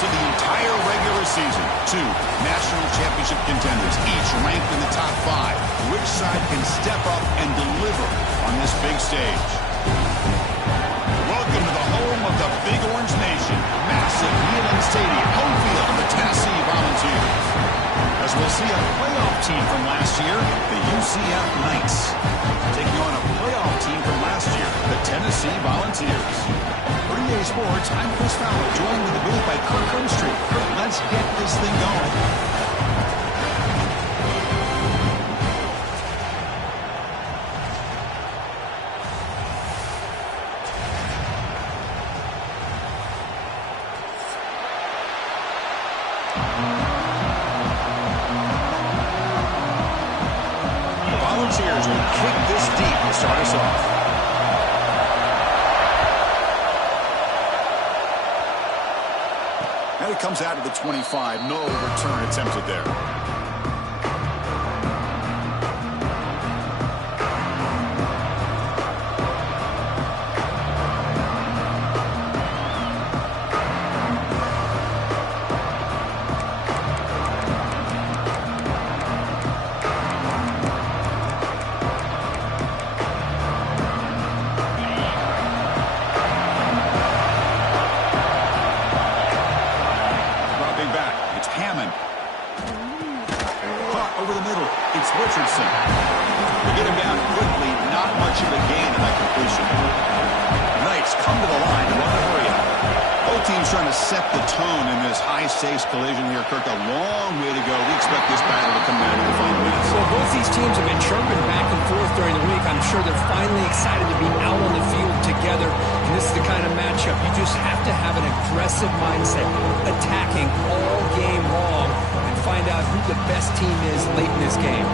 of the entire regular season. Two national championship contenders, each ranked in the top 5. Which side can step up and deliver on this big stage? Welcome to the home of the Big Orange Nation. Massive Neyland Stadium, home field of the Tennessee Volunteers. As we'll see a playoff team from last year, the UCF Knights, taking on a playoff team from last year, the Tennessee Volunteers. For EA Sports, I'm Chris Fowler, joined in the booth by Kirk Herbstreit. Let's get this thing going. Volunteers will kick this deep to start us off. And it comes out to the 25. No return attempted there. Richardson. They get him down quickly, not much of a gain in that completion. The Knights come to the line to run the hurry up. Both teams trying to set the tone in this high-stakes collision here. Kirk, a long way to go. We expect this battle to come down to the final minutes. Well, both these teams have been chirping back and forth during the week. I'm sure they're finally excited to be out on the field together. And this is the kind of matchup you just have to have an aggressive mindset, attacking all game long, and find out who the best team is late in this game.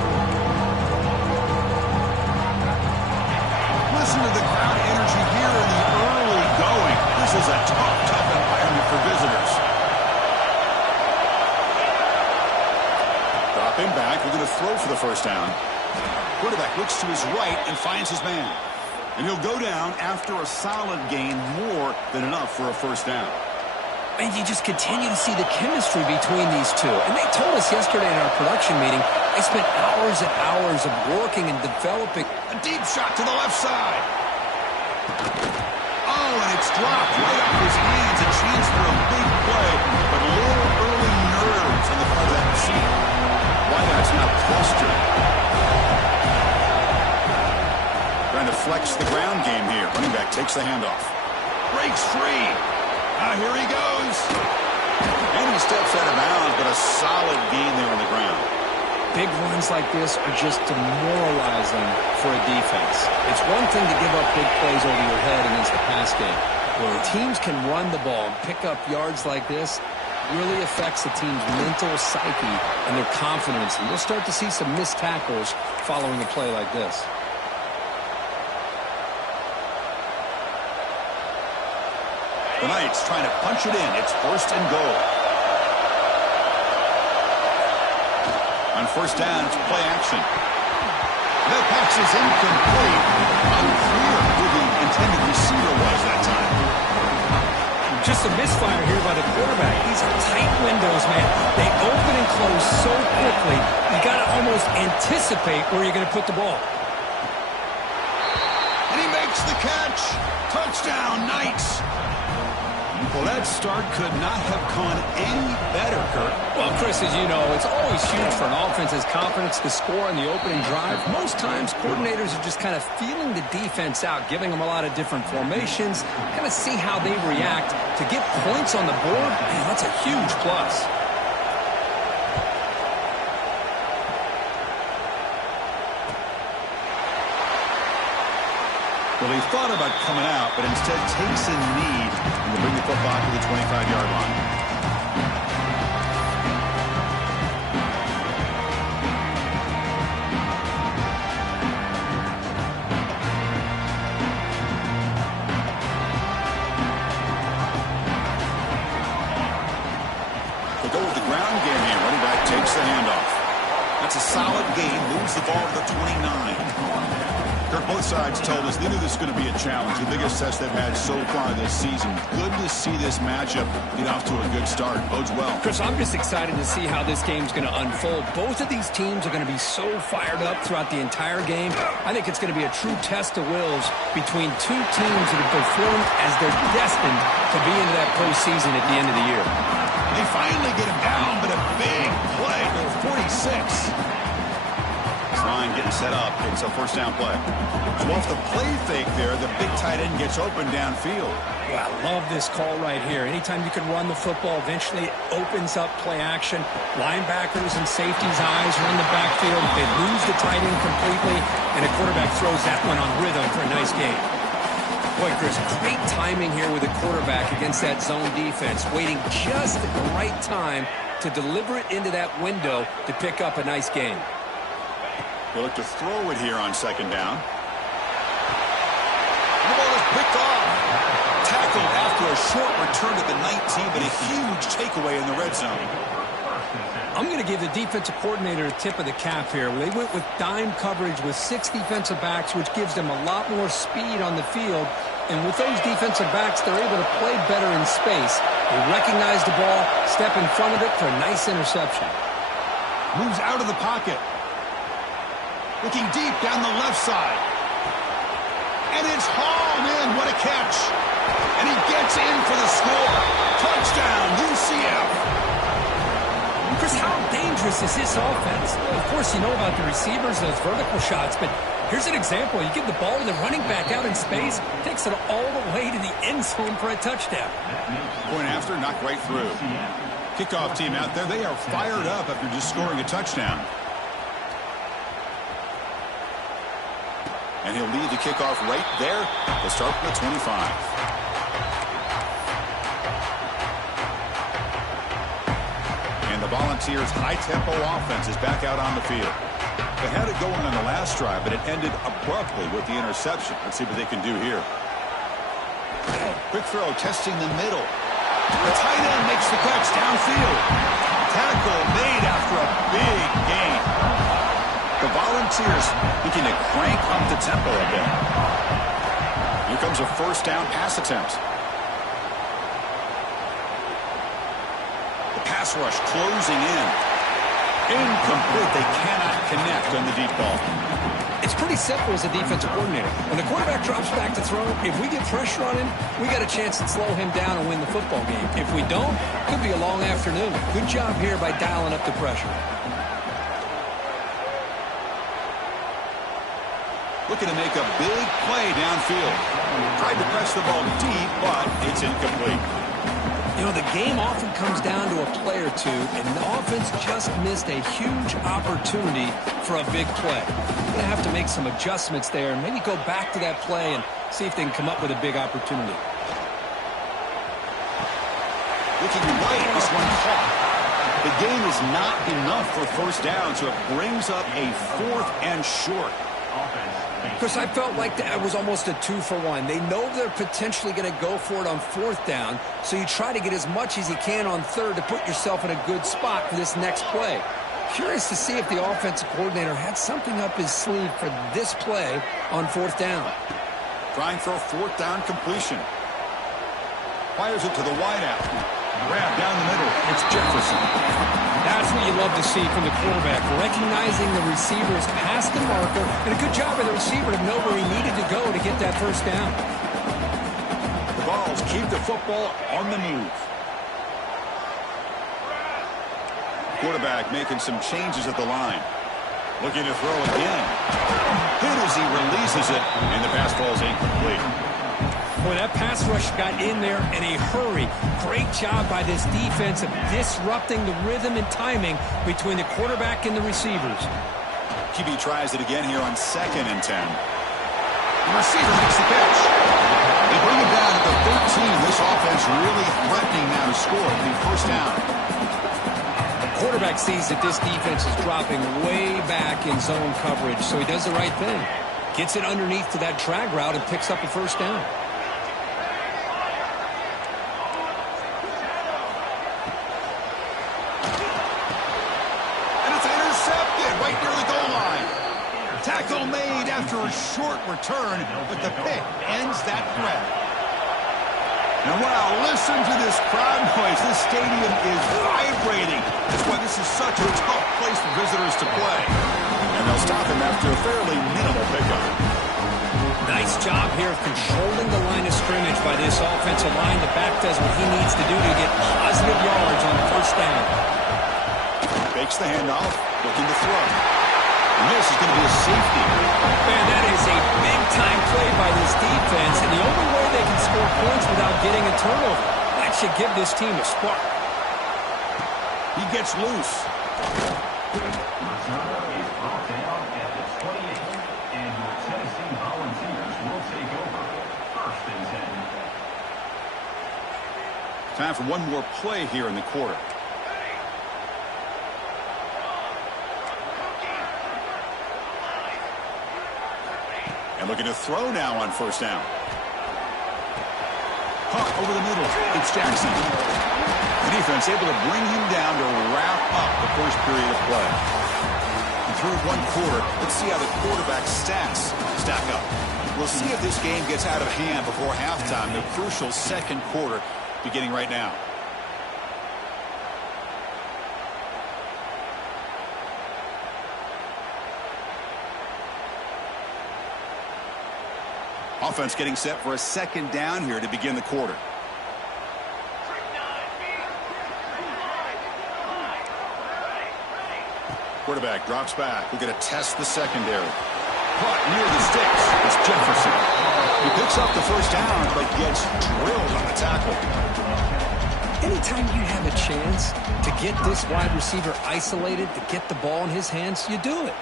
Listen to the crowd energy here in the early going. This is a tough environment for visitors. Dropping back, we're going to throw for the first down. Quarterback looks to his right and finds his man. And he'll go down after a solid gain, more than enough for a first down. And you just continue to see the chemistry between these two. And they told us yesterday in our production meeting, they spent hours and hours of working and developing. A deep shot to the left side. Oh, and it's dropped right off his hands. A chance for a big play, but a little early nerves on the part of that receiver. Wideout's now clustered. Trying to flex the ground game here. Running back takes the handoff. Breaks free. Here he goes. And he steps out of bounds, but a solid gain there on the ground. Big runs like this are just demoralizing for a defense. It's one thing to give up big plays over your head against the pass game. Where teams can run the ball and pick up yards like this, really affects the team's mental psyche and their confidence. And you'll start to see some missed tackles following a play like this. The Knights trying to punch it in. It's first and goal. On first down, it's play action. That pass is incomplete. Unclear who the intended receiver was that time. Just a misfire here by the quarterback. These are tight windows, man. They open and close so quickly. You got to almost anticipate where you're going to put the ball. And he makes the catch. Touchdown, Knights. Well, that start could not have gone any better, Kurt. Well, Chris, as you know, it's always huge for an offense's confidence to score on the opening drive. Most times, coordinators are just kind of feeling the defense out, giving them a lot of different formations, kind of see how they react. To get points on the board, man, that's a huge plus. Well, he thought about coming out, but instead takes a knee and will bring the football to the 25-yard line. They go with the ground game here. Running back takes the handoff. That's a solid gain. Moves the ball to the 29. Kirk, both sides told us they knew this was going to be a challenge, the biggest test they've had so far this season. Good to see this matchup get off to a good start. Bodes well. Chris, I'm just excited to see how this game's going to unfold. Both of these teams are going to be so fired up throughout the entire game. I think it's going to be a true test of wills between two teams that have performed as they're destined to be into that postseason at the end of the year. They finally get him down, but a big play for 46. Line getting set up. It's a first down play. So off the play fake there, the big tight end gets open downfield. Yeah, I love this call right here. Anytime you can run the football, eventually it opens up play action. Linebackers and safeties' eyes run the backfield. They lose the tight end completely, and a quarterback throws that one on rhythm for a nice gain. Boy, Chris, great timing here with the quarterback against that zone defense, waiting just at the right time to deliver it into that window to pick up a nice gain. They look to throw it here on second down. The ball is picked off. Tackled after a short return to the 19, but a huge takeaway in the red zone. I'm going to give the defensive coordinator a tip of the cap here. They went with dime coverage with 6 defensive backs, which gives them a lot more speed on the field. And with those defensive backs, they're able to play better in space. They recognize the ball, step in front of it for a nice interception. Moves out of the pocket. Looking deep down the left side. And it's hauled in. What a catch. And he gets in for the score. Touchdown, UCF. Chris, how dangerous is this offense? Of course, you know about the receivers, those vertical shots, but here's an example. You give the ball to the running back out in space, takes it all the way to the end zone for a touchdown. Point after, knocked right through. Kickoff team out there, they are fired up after just scoring a touchdown. And he'll lead the kickoff right there to start from the 25. And the Volunteers' high-tempo offense is back out on the field. They had it going on the last drive, but it ended abruptly with the interception. Let's see what they can do here. Quick throw, testing the middle. The tight end makes the catch downfield. Tackle made after a big gain. The Volunteers looking to crank up the tempo a bit. Here comes a first down pass attempt. The pass rush closing in. Incomplete. They cannot connect on the deep ball. It's pretty simple as a defensive coordinator. When the quarterback drops back to throw, if we get pressure on him, we got a chance to slow him down and win the football game. If we don't, it could be a long afternoon. Good job here by dialing up the pressure. Looking to make a big play downfield. Tried to press the ball deep, but it's incomplete. You know, the game often comes down to a play or two, and the offense just missed a huge opportunity for a big play. They're going to have to make some adjustments there and maybe go back to that play and see if they can come up with a big opportunity. Looking right, this one caught. The gain is not enough for first down, so it brings up a 4th and short. Chris, I felt like that was almost a 2-for-1. They know they're potentially going to go for it on 4th down, so you try to get as much as you can on 3rd to put yourself in a good spot for this next play. Curious to see if the offensive coordinator had something up his sleeve for this play on 4th down. Trying for a 4th down completion. Fires it to the wideout. Grab down the middle. It's Jefferson. That's what you love to see from the quarterback, recognizing the receiver's past the marker, and a good job by the receiver to know where he needed to go to get that first down. The Vols keep the football on the move. Quarterback making some changes at the line. Looking to throw again. Hit as he releases it, and the pass falls incomplete. Boy, that pass rush got in there in a hurry. Great job by this defense of disrupting the rhythm and timing between the quarterback and the receivers. QB tries it again here on 2nd and 10. The receiver makes the catch. They bring him down at the 13. This offense really threatening now to score the first down. The quarterback sees that this defense is dropping way back in zone coverage, so he does the right thing. Gets it underneath to that drag route and picks up a first down. tackle made after a short return, but the pick ends that threat. And wow, listen to this crowd noise. This stadium is vibrating. That's why this is such a tough place for visitors to play. And they'll stop him after a fairly minimal pickup. Nice job here of controlling the line of scrimmage by this offensive line. The back does what he needs to do to get positive yards on first down. Fakes the handoff, looking to throw. And this is going to be a safety. Man, that is a big-time play by this defense, and the only way they can score points without getting a turnover. That should give this team a spark. He gets loose. Time for one more play here in the quarter. And looking to throw now on first down. Huck over the middle. It's Jackson. The defense able to bring him down to wrap up the first period of play. And through one quarter, let's see how the quarterback's stats stack up. We'll see if this game gets out of hand before halftime. The crucial second quarter beginning right now. Offense getting set for a second down here to begin the quarter. Quarterback drops back. We're going to test the secondary. Caught near the sticks. It's Jefferson. He picks up the first down, but gets drilled on the tackle. Anytime you have a chance to get this wide receiver isolated, to get the ball in his hands, you do it.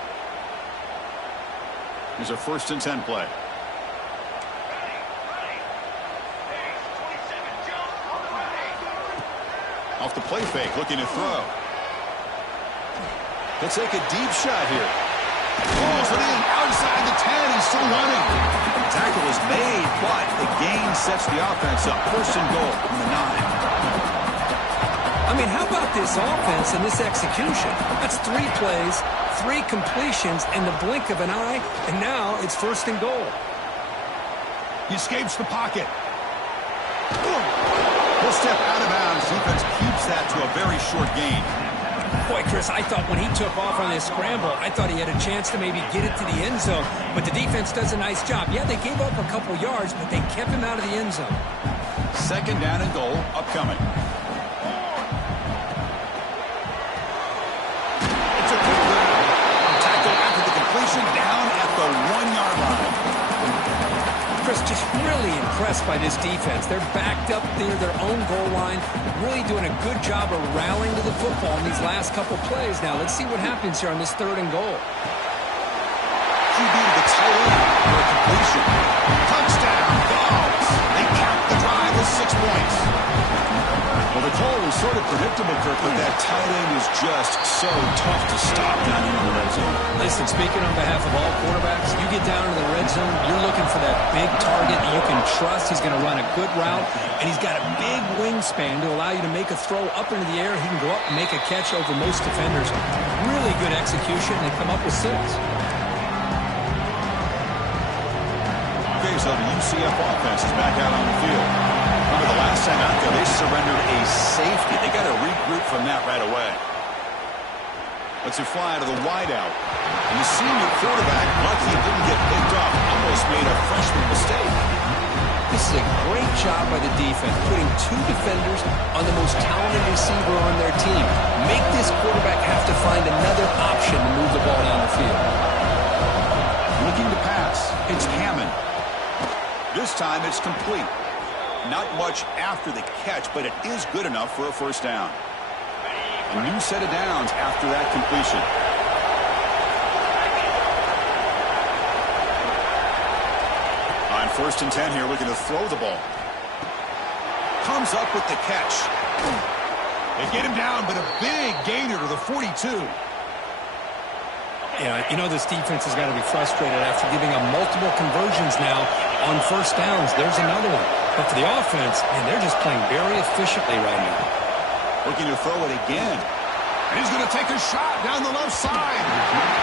Here's a 1st and 10 play. Off the play fake, looking to throw. He'll take a deep shot here. Pulls it in outside the 10 and still running. The tackle is made, but the gain sets the offense up. 1st and goal from the 9. I mean, how about this offense and this execution? That's 3 plays, 3 completions in the blink of an eye, and now it's 1st and goal. He escapes the pocket. He'll step out of bounds. Defense keeps that to a very short gain. Boy, Chris, I thought when he took off on this scramble, I thought he had a chance to maybe get it to the end zone. But the defense does a nice job. Yeah, they gave up a couple yards, but they kept him out of the end zone. 2nd down and goal upcoming. It's a good tackle after the completion down at the 1-yard line. Chris, just really impressed by this defense. They're backed up near their own goal line, really doing a good job of rallying to the football in these last couple plays. Now, let's see what happens here on this 3rd and goal. QB to the tight end for a completion. Touchdown, Dogs. They cap the drive with 6 points. Well, the call was sort of predictable, Kirk, but that tight end is just so tough to stop down here in the red zone. Listen, speaking on behalf of all quarterbacks, you get down into the red zone, you're looking for that big target that you can trust. He's going to run a good route, and he's got a big wingspan to allow you to make a throw up into the air. He can go up and make a catch over most defenders. Really good execution. They come up with 6. Okay, so the UCF offense is back out on the field. Remember the last time out there, they surrendered a safety. They got to regroup from that right away. Let's it fly to the wideout. And the senior quarterback, lucky he didn't get picked off, almost made a freshman mistake. This is a great job by the defense, putting 2 defenders on the most talented receiver on their team. Make this quarterback have to find another option to move the ball down the field. Looking to pass. It's Hammond. This time it's complete. Not much after the catch, but it is good enough for a 1st down. A new set of downs after that completion. On 1st and 10 here, looking to throw the ball. Comes up with the catch. They get him down, but a big gainer to the 42. Yeah, you know this defense has got to be frustrated after giving up multiple conversions now on 1st downs. There's another one. But for the offense, man, they're just playing very efficiently right now. Looking to throw it again. And he's going to take a shot down the left side.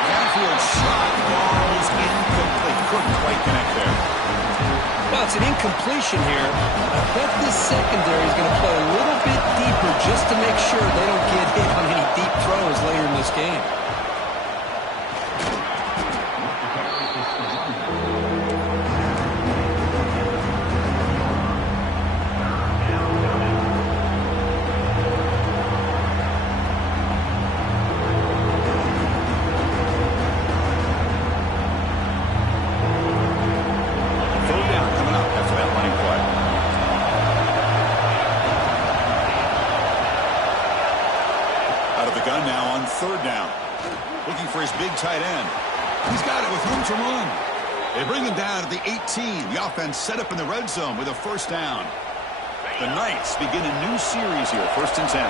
Downfield shot falls incomplete. Couldn't quite connect there. Well, it's an incompletion here. I bet this secondary is going to play a little bit deeper just to make sure they don't get hit on any deep throws later in this game. Third down. Looking for his big tight end. He's got it with room to run. They bring him down at the 18. The offense set up in the red zone with a first down. The Knights begin a new series here, 1st and 10.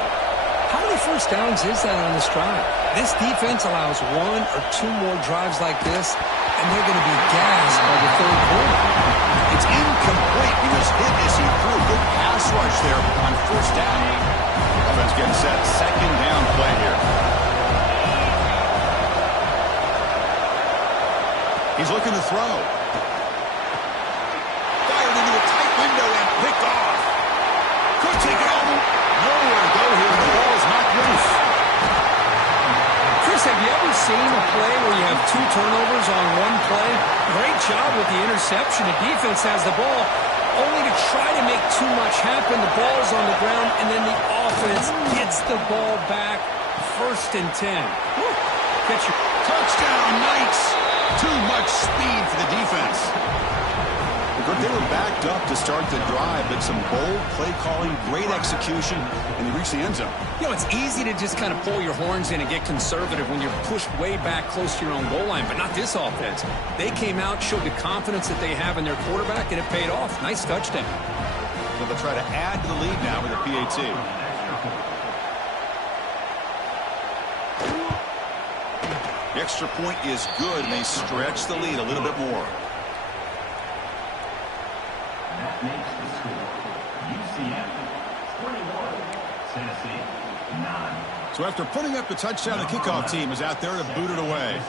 How many first downs is that on this drive? This defense allows 1 or 2 more drives like this, and they're going to be gassed by the third quarter. It's incomplete. He was hit as he threw. Good pass rush there on first down. Offense getting set. Second down play here. He's looking to throw. Fired into a tight window and picked off. Could take it over. Nowhere to go here. The ball's knocked loose. Chris, have you ever seen a play where you have 2 turnovers on one play? Great job with the interception. The defense has the ball, only to try to make too much happen. The ball's on the ground, and then the offense gets the ball back. 1st and 10. Catch your touchdown, Knights. Too much speed for the defense. They were backed up to start the drive, but some bold play calling, great execution, and they reached the end zone. You know, it's easy to just kind of pull your horns in and get conservative when you're pushed way back close to your own goal line, but not this offense. They came out, showed the confidence that they have in their quarterback, and it paid off. Nice touchdown. So they'll try to add to the lead now with a PAT. The extra point is good, and they stretch the lead a little bit more. That makes the score UCF 21, Tennessee 9. So after putting up the touchdown, the kickoff team is out there to boot it away.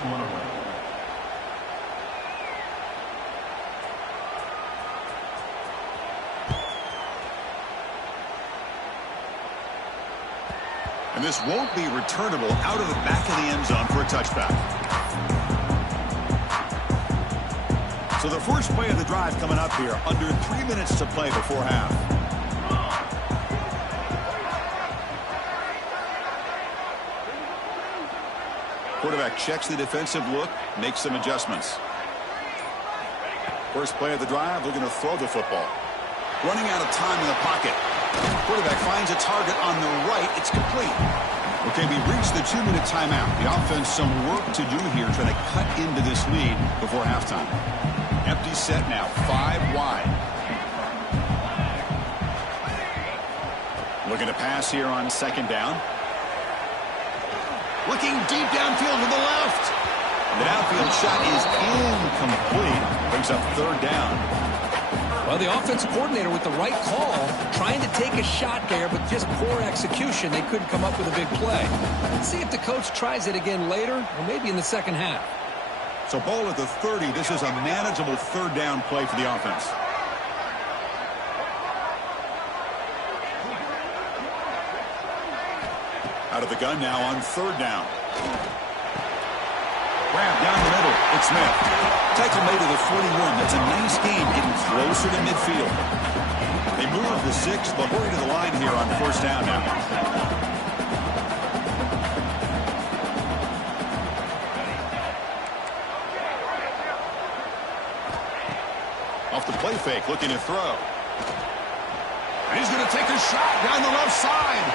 And this won't be returnable out of the back of the end zone for a touchback. So the first play of the drive coming up here, under 3 minutes to play before half. Quarterback checks the defensive look, makes some adjustments. First play of the drive, looking to throw the football. Running out of time in the pocket. Quarterback finds a target on the right. It's complete. Okay, we reached the 2-minute timeout. The offense some work to do here, trying to cut into this lead before halftime. Empty set now, 5 wide. Looking to pass here on second down. Looking deep downfield to the left. The downfield shot is incomplete. Brings up third down. Well, the offensive coordinator with the right call, trying to take a shot there, but just poor execution. They couldn't come up with a big play. Let's see if the coach tries it again later, or maybe in the second half. So ball at the 30. This is a manageable third down play for the offense. Out of the gun now on third down. Grab down the middle. It's Smith. Tackle made to the 41. That's a nice game, getting closer to midfield. They move the 6. They'll hurry to the line here on first down now. Off the play fake, looking to throw. And he's going to take a shot down the left side.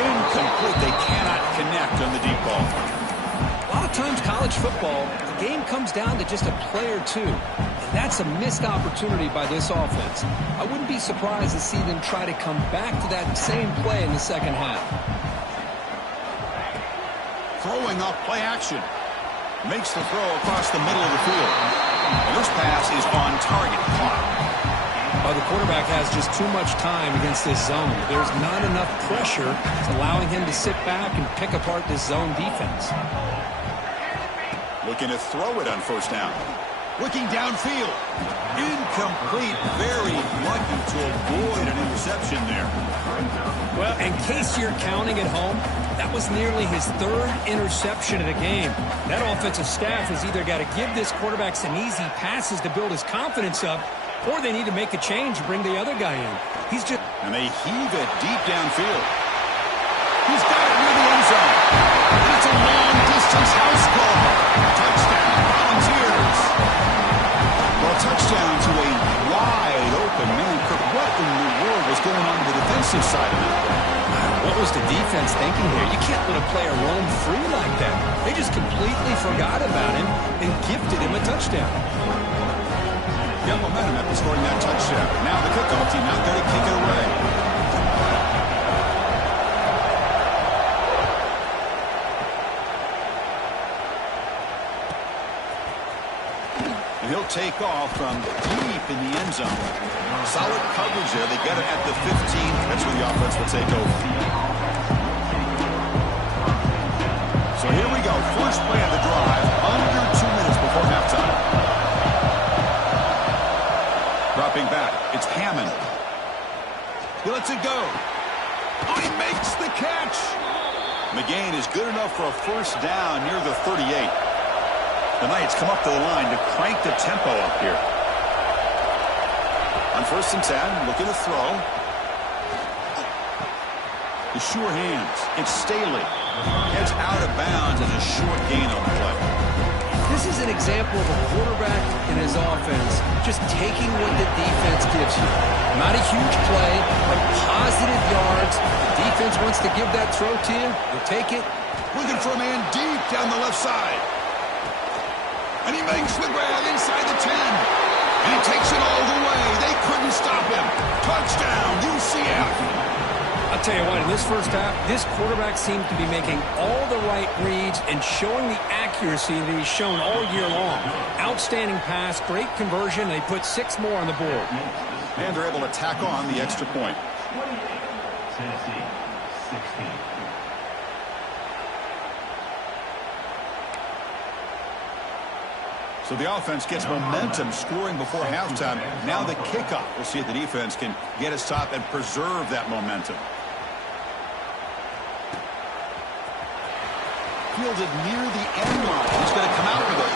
Incomplete. They cannot connect on the deep ball. A lot of times college football, the game comes down to just a play or two. And that's a missed opportunity by this offense. I wouldn't be surprised to see them try to come back to that same play in the second half. Throwing off play action. Makes the throw across the middle of the field. And this pass is on target. Caught. The quarterback has just too much time against this zone. There's not enough pressure. It's allowing him to sit back and pick apart this zone defense. Looking to throw it on first down. Looking downfield. Incomplete. Very lucky to avoid an interception there. Well, in case you're counting at home, that was nearly his third interception of the game. That offensive staff has either got to give this quarterback some easy passes to build his confidence up, or they need to make a change and bring the other guy in. And they heave it deep downfield. He's got it near the end zone. That's a long-distance house call. Touchdown, Volunteers. Well, touchdown to a wide-open man. What in the world was going on the defensive side of it? What was the defense thinking here? You can't let a player roam free like that. They just completely forgot about him and gifted him a touchdown. Got momentum after scoring that touchdown. Now the kickoff team out there to kick it away. And he'll take off from deep in the end zone. Solid coverage there. They get it at the 15. That's where the offense will take over. So here we go. First play of the drive. Under 2 minutes before halftime. Dropping back. It's Hammond. He lets it go. Oh, he makes the catch. McGain is good enough for a first down near the 38. The Knights come up to the line to crank the tempo up here. On first and 10, looking to throw. The sure hands. It's Staley. Heads out of bounds as a short gain on the play. This is an example of a quarterback in his offense just taking what the defense gives you. Not a huge play, but positive yards. The defense wants to give that throw to you. You'll take it. Looking for a man deep down the left side. And he makes the grab inside the 10. And he takes it all the way. They couldn't stop him. Touchdown, UCF. I'll tell you what, in this first half, this quarterback seems to be making all the right reads and showing the accuracy that he's shown all year long. Outstanding pass, great conversion. They put 6 more on the board. And they're able to tack on the extra point. Tennessee, 16. So the offense gets momentum scoring before halftime. Now the kickoff. We'll see if the defense can get a stop and preserve that momentum. Fielded near the end line. He's going to come out with it.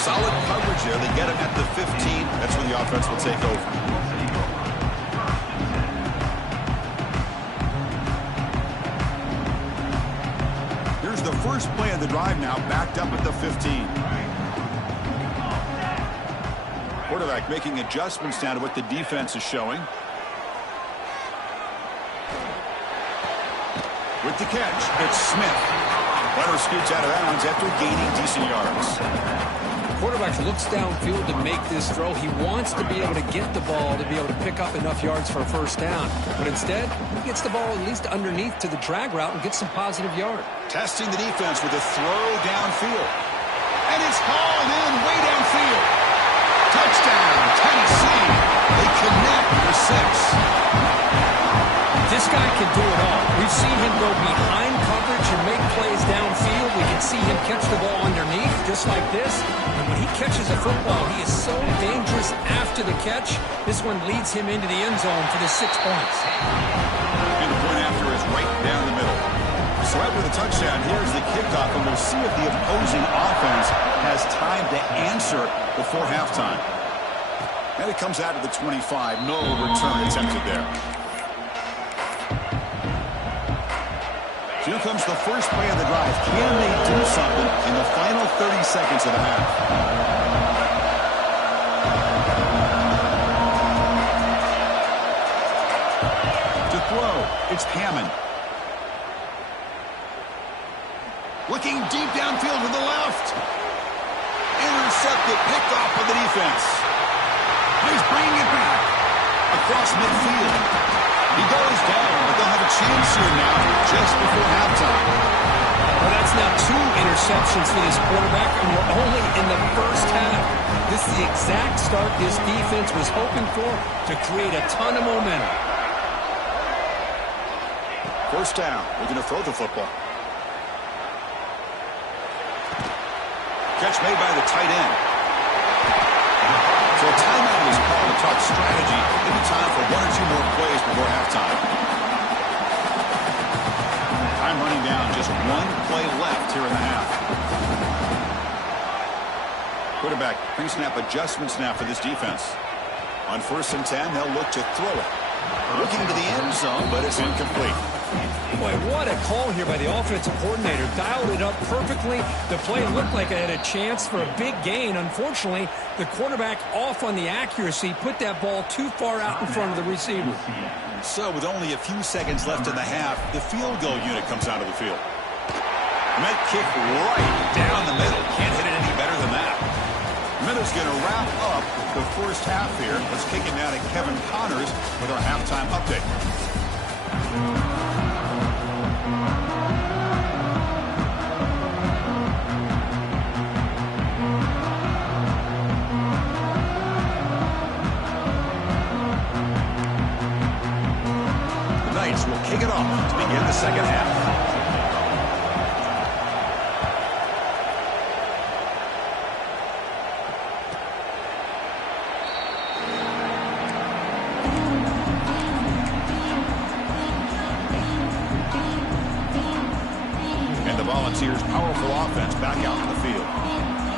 Solid coverage there. They get him at the 15. That's where the offense will take over. Here's the first play of the drive now, backed up at the 15. Quarterback making adjustments down to what the defense is showing. With the catch, it's Smith. Runner scoots out of bounds after gaining decent yards. The quarterback looks downfield to make this throw. He wants to be able to get the ball to be able to pick up enough yards for a first down. But instead, he gets the ball at least underneath to the drag route and gets some positive yard. Testing the defense with a throw downfield. And it's hauled in way downfield. Touchdown, Tennessee. They connect for 6. This guy can do it all. We've seen him go behind coverage and make plays downfield. We can see him catch the ball underneath, just like this. And when he catches a football, he is so dangerous after the catch. This one leads him into the end zone for the 6 points. And the point after is right down the middle. So after the touchdown, here's the kickoff, and we'll see if the opposing offense has time to answer before halftime. And it comes out of the 25. No return attempted there. Here comes the first play of the drive. Can they do something in the final 30 seconds of the half? To throw, it's Hammond. Looking deep downfield to the left. Intercepted, picked off by the defense. He's bringing it back across midfield. He goes down, but they'll have a chance here now just before halftime. Well, that's now 2 interceptions interceptions for this quarterback, and we're only in the first half. This is the exact start this defense was hoping for to create a ton of momentum. First down. We're going to throw the football. Catch made by the tight end. So a timeout is called to talk strategy. Maybe time for one or two more plays before halftime. Time running down. Just one play left here in the half. Quarterback pre-snap adjustments now for this defense. On 1st and 10, they'll look to throw it. Looking to the end zone, but it's incomplete. Boy, what a call here by the offensive coordinator. Dialed it up perfectly. The play looked like it had a chance for a big gain. Unfortunately, the quarterback off on the accuracy, put that ball too far out in front of the receiver. So with only a few seconds left in the half, the field goal unit comes out of the field. Met kick right down the middle. Can't hit it any better than that. Miller's going to wrap up the first half here. Let's kick it now to Kevin Connors with our halftime update. The Knights will kick it off to begin the second half. Volunteers' powerful offense back out in the field.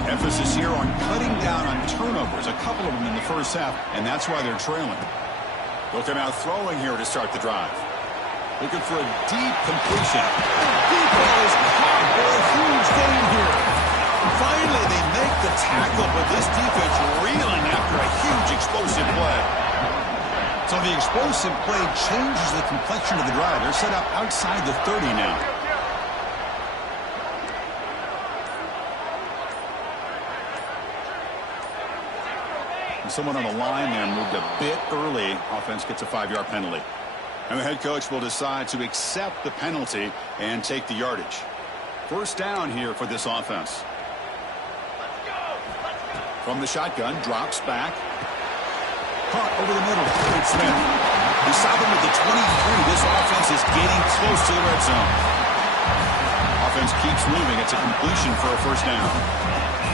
Emphasis here on cutting down on turnovers, a couple of them in the first half, and that's why they're trailing. They'll come out throwing here to start the drive. Looking for a deep completion. Deep ball is caught for a huge gain here. Finally, they make the tackle, but this defense reeling after a huge explosive play. So the explosive play changes the complexion of the drive. They're set up outside the 30 now. Someone on the line there moved a bit early. Offense gets a 5-yard penalty. And the head coach will decide to accept the penalty and take the yardage. First down here for this offense. From the shotgun, drops back. Caught over the middle. David Smith. We saw them with the 23. This offense is getting close to the red zone. Offense keeps moving. It's a completion for a first down.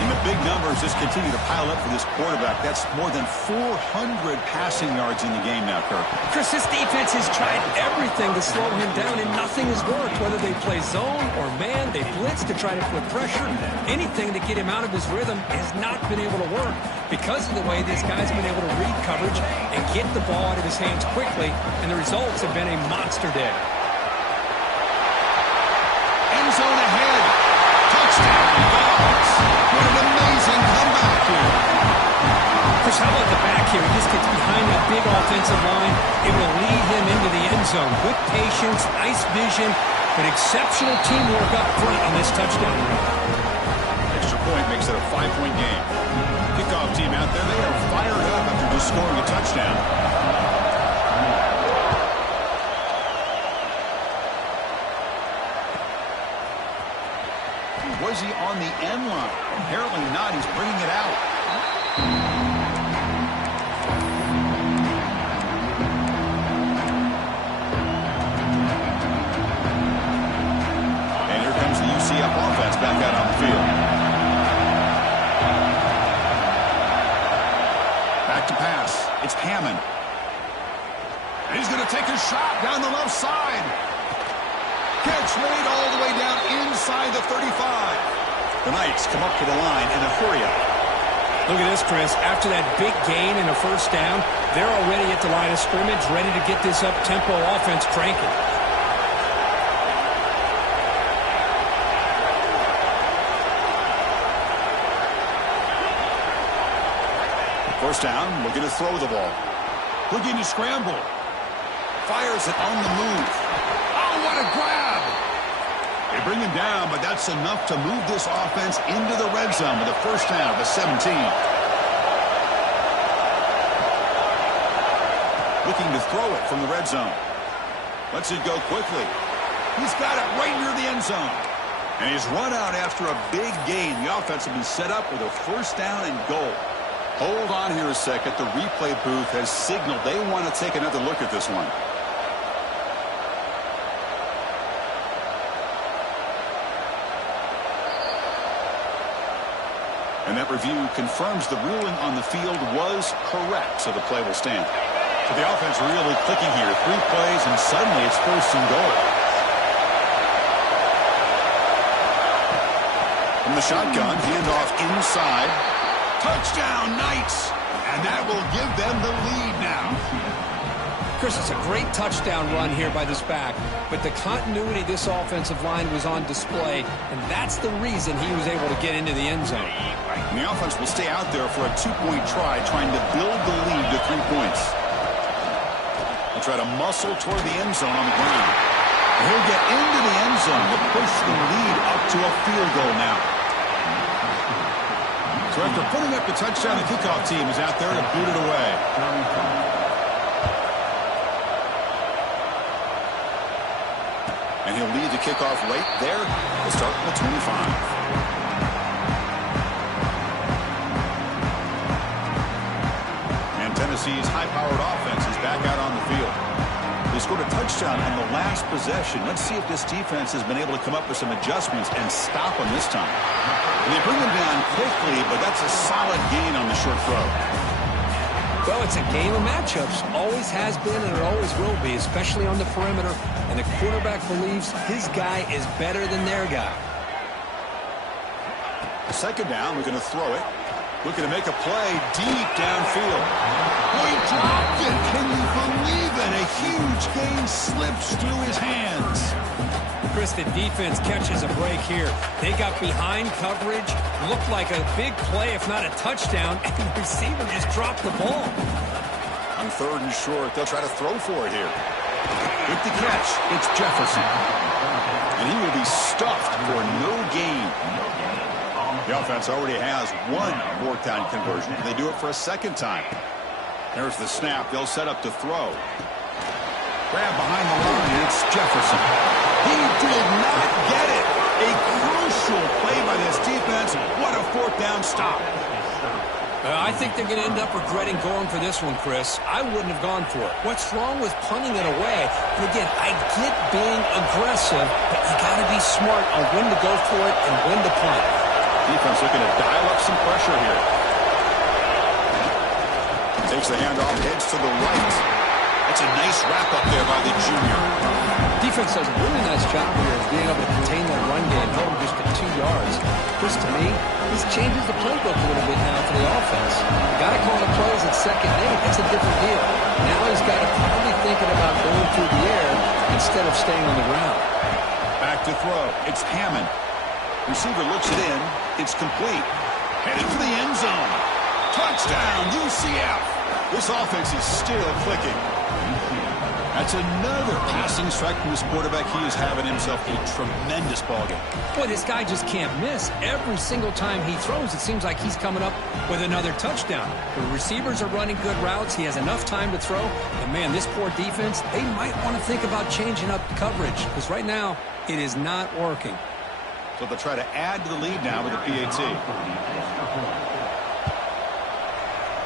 And the big numbers just continue to pile up for this quarterback. That's more than 400 passing yards in the game now, Kirk. Chris, this defense has tried everything to slow him down, and nothing has worked. Whether they play zone or man, they blitz to try to put pressure. Anything to get him out of his rhythm has not been able to work because of the way this guy's been able to read coverage and get the ball out of his hands quickly, and the results have been a monster day. End zone ahead. Touchdown, Dogs. What an amazing comeback here. Chris, how about the back here? He just gets behind that big offensive line, able to lead him into the end zone. Good patience, nice vision, but exceptional teamwork up front on this touchdown run. Extra point makes it a 5-point game. Kickoff team out there, they are fired up after just scoring a touchdown. Was he on the end line? Apparently not. He's bringing it out. And here comes the UCF offense back out on the field. Back to pass. It's Hammond. And he's going to take a shot down the left side. Catch made all the way down inside the 35. The Knights come up to the line in a hurry up. Look at this, Chris. After that big gain and a first down, they're already at the line of scrimmage, ready to get this up-tempo offense cranking. First down, looking to throw the ball. Looking to scramble. Fires it on the move. Oh, what a grab! They bring him down, but that's enough to move this offense into the red zone with a first down to 17. Looking to throw it from the red zone. Lets it go quickly. He's got it right near the end zone. And he's run out after a big gain. The offense will be set up with a first down and goal. Hold on here a second. The replay booth has signaled they want to take another look at this one. And that review confirms the ruling on the field was correct, so the play will stand. So the offense really clicking here. 3 plays, and suddenly it's first and goal. From the shotgun, handoff inside. Touchdown, Knights! And that will give them the lead now. Chris, it's a great touchdown run here by this back, but the continuity of this offensive line was on display, and that's the reason he was able to get into the end zone. And the offense will stay out there for a 2-point try, trying to build the lead to 3 points. They'll try to muscle toward the end zone on the ground. And he'll get into the end zone to push the lead up to a field goal now. So after putting up the touchdown, the kickoff team is out there to boot it away. And he'll lead the kickoff right there. We'll start with 25. Tennessee's high-powered offense is back out on the field. They scored a touchdown on the last possession. Let's see if this defense has been able to come up with some adjustments and stop them this time. And they bring them down quickly, but that's a solid gain on the short throw. Well, it's a game of matchups. Always has been, and it always will be, especially on the perimeter. And the quarterback believes his guy is better than their guy. Second down, we're going to throw it. Looking to make a play deep downfield. Oh, he dropped it. Can you believe it? A huge gain slips through his hands. Chris, the defense catches a break here. They got behind coverage, looked like a big play, if not a touchdown, and the receiver just dropped the ball. On 3rd and short, they'll try to throw for it here. With the catch, it's Jefferson. And he will be stuffed for no gain. The offense already has 1 4th-down conversion. They do it for a 2nd time. There's the snap. They'll set up to throw. Grab behind the line. It's Jefferson. He did not get it. A crucial play by this defense. What a 4th-down stop. I think they're going to end up regretting going for this one, Chris. I wouldn't have gone for it. What's wrong with punting it away? And again, I get being aggressive, but you got to be smart on when to go for it and when to punt. Defense looking to dial up some pressure here. Takes the handoff, heads to the right. That's a nice wrap up there by the junior. Defense does a really nice job here of being able to contain that run game, held just at 2 yards. Chris, to me, this changes the playbook a little bit now for the offense. You got to call the plays at 2nd and 8. That's a different deal. Now he's got to probably thinking about going through the air instead of staying on the ground. Back to throw. It's Hammond. Receiver looks it in. It's complete. Headed for the end zone. Touchdown, UCF. This offense is still clicking. That's another passing strike from this quarterback. He is having himself a tremendous ballgame. Boy, this guy just can't miss. Every single time he throws, it seems like he's coming up with another touchdown. The receivers are running good routes. He has enough time to throw. And, man, this poor defense, they might want to think about changing up coverage because right now it is not working. So they'll try to add to the lead now with the PAT.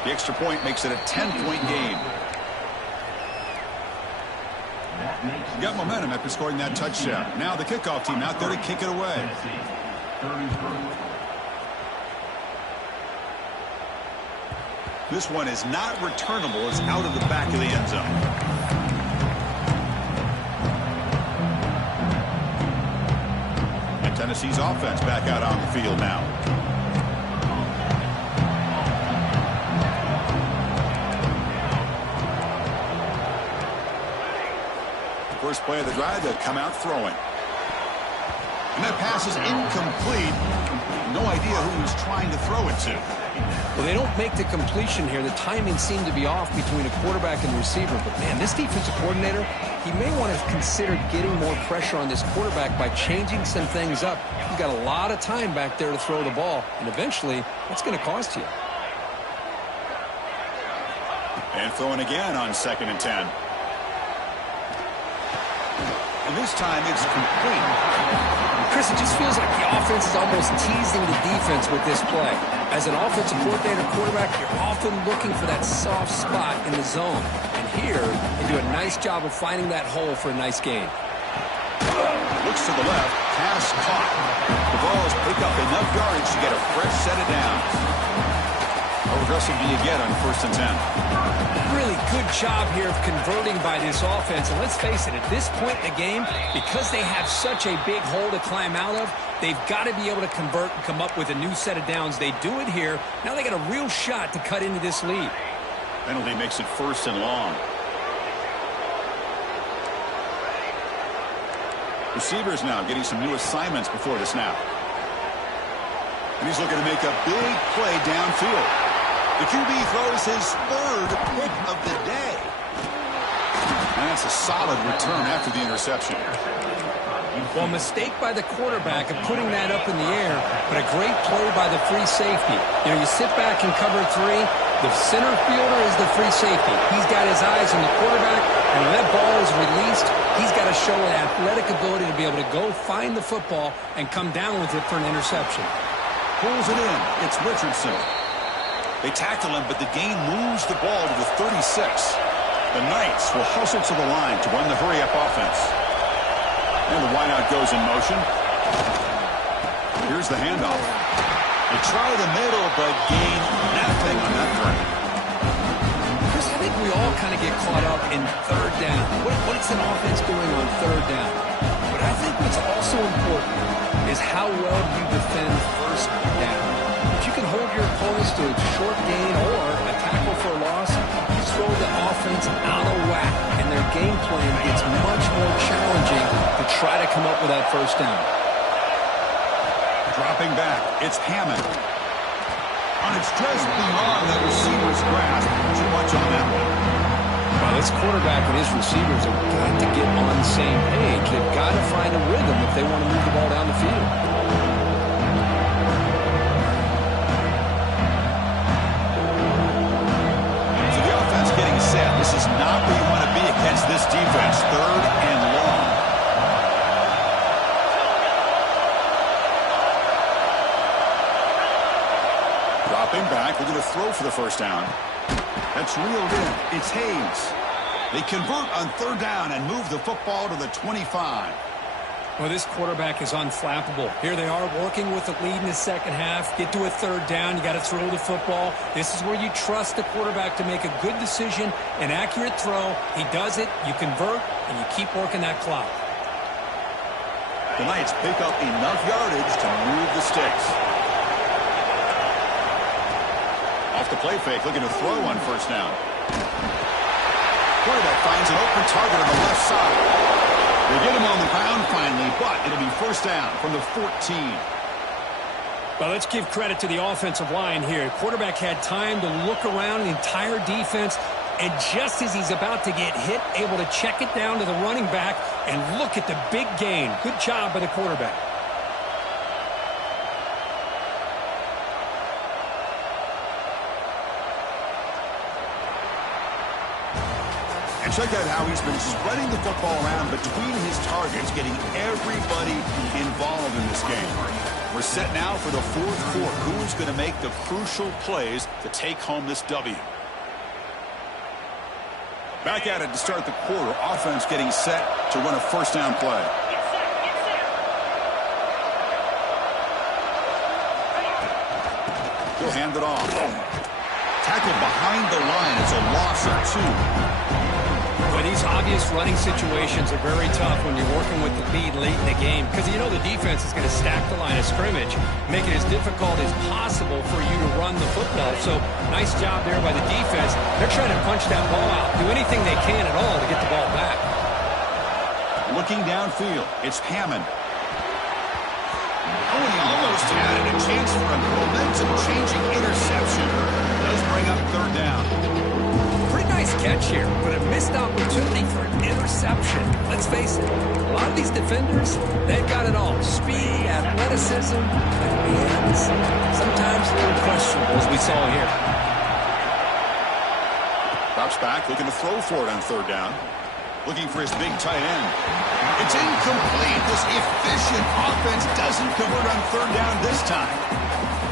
The extra point makes it a 10-point game. Got momentum after scoring that touchdown. Now the kickoff team out there to kick it away. This one is not returnable. It's out of the back of the end zone. Tennessee's offense back out on the field now. The first play of the drive, they'll come out throwing. And that pass is incomplete. No idea who he's trying to throw it to. Well, they don't make the completion here. The timing seemed to be off between a quarterback and receiver. But, man, this defensive coordinator, he may want to consider getting more pressure on this quarterback by changing some things up. You've got a lot of time back there to throw the ball. And eventually, that's going to cost you. And throwing again on 2nd and 10. And this time it's complete. Chris, it just almost feels like the offense is almost teasing the defense with this play. As an offensive coordinator, quarterback, you're often looking for that soft spot in the zone. And here, they do a nice job of finding that hole for a nice gain. Looks to the left, pass caught. The Vols pick up enough yards to get a fresh set of downs. How aggressive do you get on 1st and 10? Really good job here of converting by this offense. And let's face it, at this point in the game, because they have such a big hole to climb out of, they've got to be able to convert and come up with a new set of downs. They do it here. Now they got a real shot to cut into this lead. Penalty makes it 1st and long. Receivers now getting some new assignments before the snap. And he's looking to make a big play downfield. The QB throws his 3rd pick of the day. And that's a solid return after the interception. Well, mistake by the quarterback of putting that up in the air, but a great play by the free safety. You know, you sit back and cover 3. The center fielder is the free safety. He's got his eyes on the quarterback, and when that ball is released, he's got to show an athletic ability to be able to go find the football and come down with it for an interception. Pulls it in. It's Richardson. They tackle him, but the gain moves the ball to the 36. The Knights will hustle to the line to run the hurry-up offense. And the wideout goes in motion. Here's the handoff. They try the middle, but gain nothing on that play. Chris, I think we all kind of get caught up in 3rd down. What's an offense doing on 3rd down? But I think what's also important is how well you defend 1st down. If you can hold your opponents to a short gain or a tackle for a loss, you throw the offense out of whack, and their game plan gets much more challenging to try to come up with that 1st down. Dropping back, it's Hammond. And it's just beyond that receiver's grasp. Too much on that one. Well, this quarterback and his receivers have got to get on the same page. They've got to find a rhythm if they want to move the ball down the field. So the offense getting set. This is not where you want to be against this defense. 3rd and long. Dropping back, looking to throw for the 1st down. That's reeled in. It's Hayes. They convert on 3rd down and move the football to the 25. Well, this quarterback is unflappable. Here they are working with the lead in the 2nd half. Get to a 3rd down. You got to throw the football. This is where you trust the quarterback to make a good decision, an accurate throw. He does it. You convert, and you keep working that clock. The Knights pick up enough yardage to move the sticks. Off the play fake, looking to throw on 1st down. Quarterback finds an open target on the left side. They get him on the ground finally, but it'll be 1st down from the 14. Well, let's give credit to the offensive line here. Quarterback had time to look around the entire defense, and just as he's about to get hit, able to check it down to the running back, and look at the big gain. Good job by the quarterback. And check out how he's been spreading the football around between his targets, getting everybody involved in this game. We're set now for the 4th quarter. Who's going to make the crucial plays to take home this W? Back at it to start the quarter. Offense getting set to run a 1st down play. He'll hand it off. Tackled behind the line. It's a loss of 2. But these obvious running situations are very tough when you're working with the lead late in the game, because you know the defense is going to stack the line of scrimmage, make it as difficult as possible for you to run the football. So nice job there by the defense. They're trying to punch that ball out, do anything they can at all to get the ball back. Looking downfield, it's Hammond. Oh, he almost had it. A chance for a momentum-changing interception. Does bring up 3rd down. Pretty nice catch here, but a missed opportunity for an interception. Let's face it, a lot of these defenders, they've got it all. Speed, athleticism, and sometimes a little questionable, as we saw here. Drops back, looking to throw for it on 3rd down. Looking for his big tight end. It's incomplete. This efficient offense does doesn't convert on third down this time.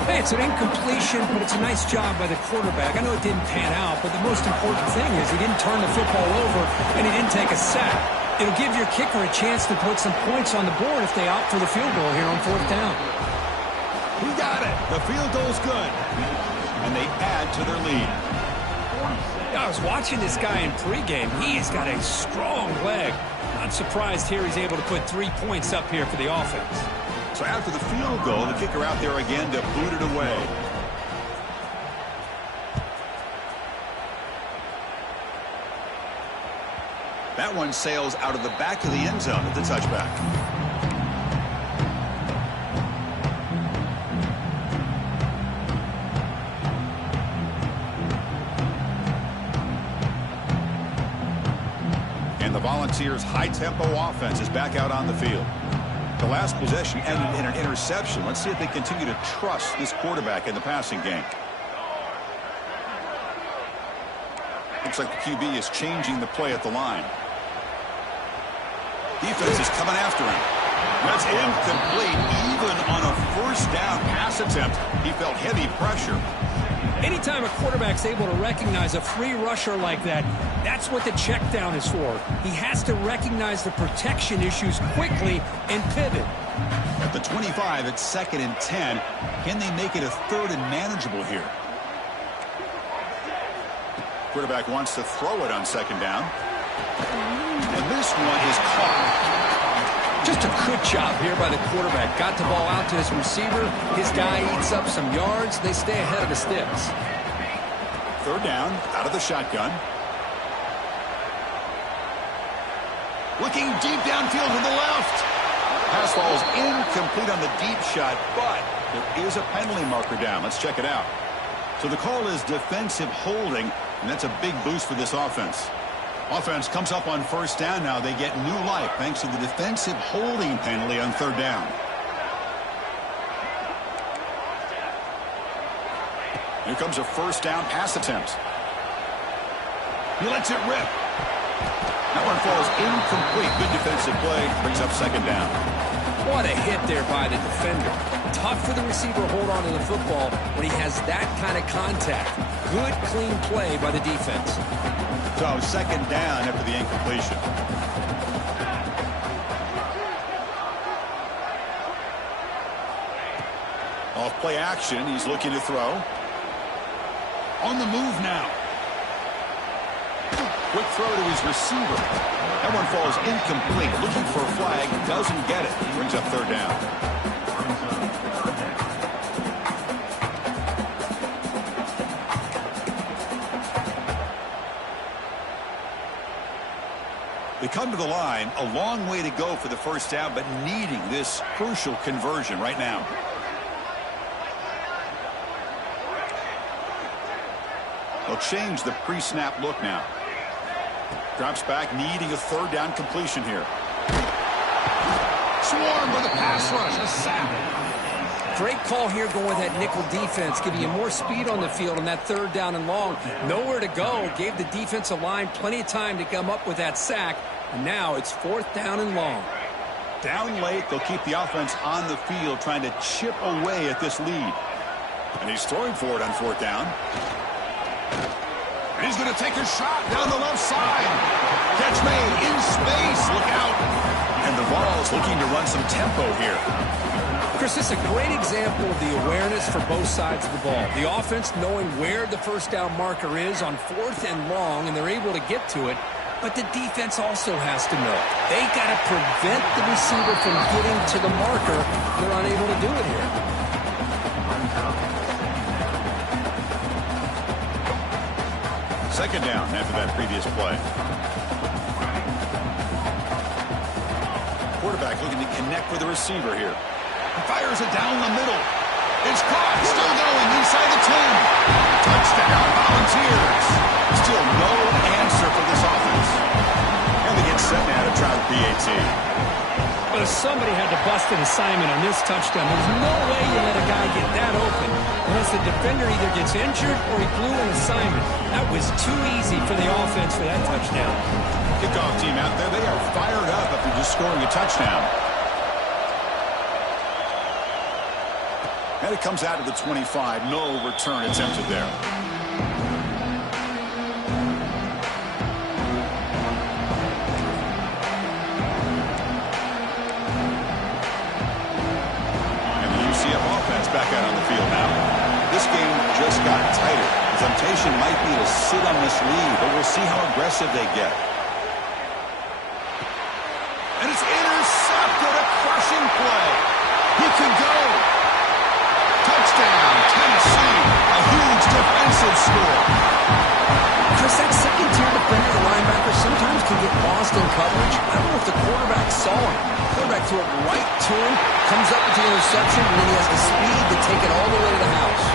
Hey, it's an incompletion, but it's a nice job by the quarterback. I know it didn't pan out, but the most important thing is he didn't turn the football over and he didn't take a sack. It'll give your kicker a chance to put some points on the board if they opt for the field goal here on fourth down. He got it. The field goal's good. And they add to their lead. I was watching this guy in pregame. He's got a strong leg. Not surprised here he's able to put 3 points up here for the offense. So after the field goal, the kicker out there again to boot it away. That one sails out of the back of the end zone at the touchback. And the Volunteers' high-tempo offense is back out on the field. The last possession ended in an interception. Let's see if they continue to trust this quarterback in the passing game. Looks like the QB is changing the play at the line. Defense is coming after him. That's incomplete. Even on a first down pass attempt, he felt heavy pressure. Anytime a quarterback's able to recognize a free rusher like that, that's what the check down is for. He has to recognize the protection issues quickly and pivot. At the 25, it's 2nd and 10. Can they make it a 3rd and manageable here? Quarterback wants to throw it on 2nd down. And this one is caught. Just a good job here by the quarterback. Got the ball out to his receiver. His guy eats up some yards. They stay ahead of the sticks. 3rd down, out of the shotgun. Looking deep downfield to the left. Pass ball is incomplete on the deep shot, but there is a penalty marker down. Let's check it out. So the call is defensive holding, and that's a big boost for this offense. Offense comes up on 1st down now. They get new life thanks to the defensive holding penalty on 3rd down. Here comes a 1st down pass attempt. He lets it rip. That one falls incomplete. Good defensive play. Brings up 2nd down. What a hit there by the defender. Tough for the receiver to hold on to the football when he has that kind of contact. Good, clean play by the defense. So 2nd down after the incompletion. Off play action. He's looking to throw. On the move now. Quick throw to his receiver. That one falls incomplete. Looking for a flag. Doesn't get it. Brings up 3rd down. They come to the line, a long way to go for the 1st down, but needing this crucial conversion right now. They'll change the pre-snap look now. Drops back, needing a 3rd down completion here. Swarm with a pass rush, a sack. Great call here going with that nickel defense, giving you more speed on the field on that 3rd down and long. Nowhere to go. Gave the defensive line plenty of time to come up with that sack. And now it's 4th down and long. Down late, they'll keep the offense on the field trying to chip away at this lead. And he's throwing for it on 4th down. And he's going to take a shot down the left side. Catch made in space. Look out. And the Vols looking to run some tempo here. Chris, this is a great example of the awareness for both sides of the ball. The offense knowing where the 1st down marker is on 4th and long, and they're able to get to it. But the defense also has to know. They got to prevent the receiver from getting to the marker. They're unable to do it here. Second down after that previous play. Quarterback looking to connect with the receiver here. He fires it down the middle. It's caught. Still going inside the 10. Touchdown, Volunteers. Still no answer for this offense. And they get set now to try the PAT. But somebody had to bust an assignment on this touchdown. There's no way you let a guy get that open unless the defender either gets injured or he blew an assignment. That was too easy for the offense for that touchdown. Kickoff team out there, they are fired up after just scoring a touchdown. And it comes out to the 25. No return attempted there. And the UCF offense back out on the field now. This game just got tighter. The temptation might be to sit on this lead, but we'll see how aggressive they get. And it's intercepted, a crushing play. He could go. Touchdown, Tennessee. A huge defensive score. Chris, that second-tier defender linebacker sometimes can get lost in coverage. I don't know if the quarterback saw him. The quarterback threw it right to him, comes up with the interception, and then he has the speed to take it all the way to the house.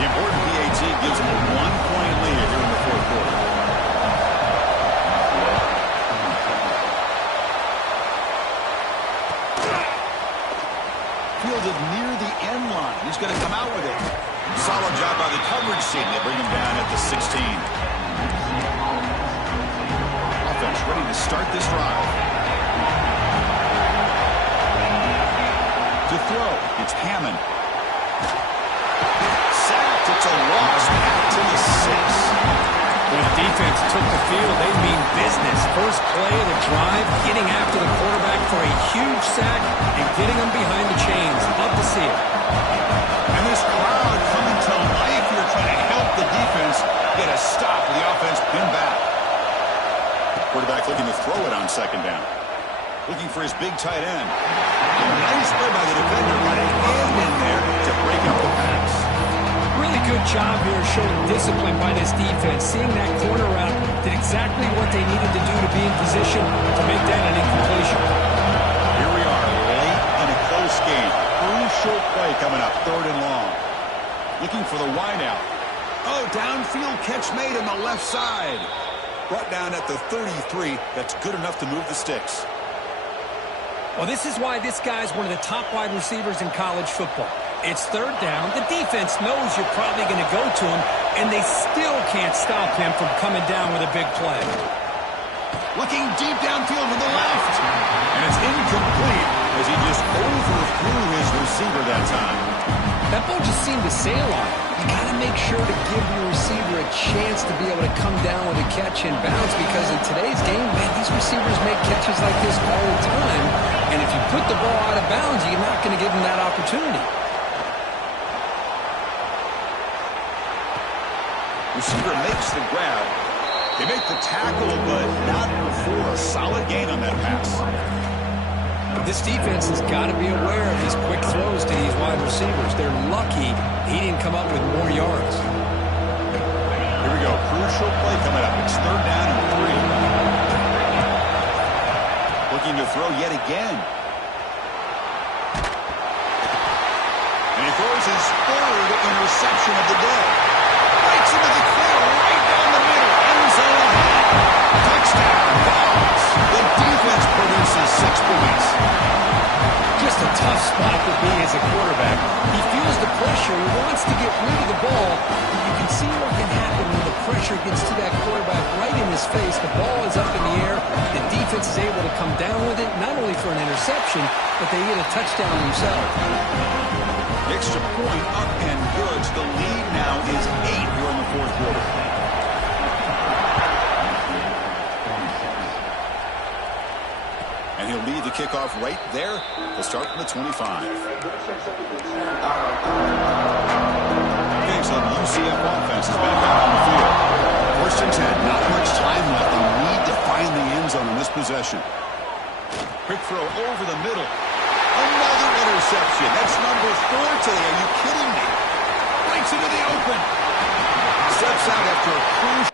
The important PAT gives him a 1-point lead here in the fourth quarter. Fielded near the end line. He's going to come out with it. Solid job by the coverage team. They bring him down at the 16. Offense ready to start this drive. To throw, it's Hammond. Sacked. It's a loss back to the 6. When the defense took the field, they mean business. First play of the drive, getting after the quarterback for a huge sack and getting him behind the chains. Love to see it. And this crowd coming to life here trying to help the defense get a stop with the offense pinned back. Quarterback looking to throw it on second down. Looking for his big tight end. Nice play by the defender. Got an end in there to break up the pass. Really good job here showing discipline by this defense. Seeing that corner route did exactly what they needed to do to be in position to make that an incompletion. Here we are, late in a close game. Crucial play coming up, 3rd and long. Looking for the wideout. Oh, downfield catch made on the left side. Brought down at the 33. That's good enough to move the sticks. Well, this is why this guy's one of the top wide receivers in college football. It's 3rd down. The defense knows you're probably going to go to him, and they still can't stop him from coming down with a big play. Looking deep downfield to the left. And it's incomplete as he just overthrew his receiver that time. That ball just seemed to sail on him. You got to make sure to give your receiver a chance to be able to come down with a catch and bounce, because in today's game, man, these receivers make catches like this all the time. And if you put the ball out of bounds, you're not going to give them that opportunity. Receiver makes the grab. They make the tackle, but not before a solid gain on that pass. This defense has got to be aware of these quick throws to these wide receivers. They're lucky he didn't come up with more yards. Here we go. Crucial play coming up. It's 3rd down and 3. Looking to throw yet again. And he throws his 3rd interception of the day. Breaks into the clear right down the middle. End zone ahead. Touchdown, Vols. The defense produces 6 points. Just a tough spot to be as a quarterback. He feels the pressure. He wants to get rid of the ball. You can see what can happen when the pressure gets to that quarterback right in his face. The ball is up in the air. The defense is able to come down with it, not only for an interception, but they get a touchdown themselves. Extra point up and good. The lead now is 8 here in the fourth quarter. And he'll lead the kickoff right there. They'll start from the 25. Okay, so the UCF offense is back out on the field. 1st and 10. Not much time left. They need to find the end zone in this possession. Quick throw over the middle. Another interception. That's number 4 today. Are you kidding me? Breaks into the open. Steps out after a crucial.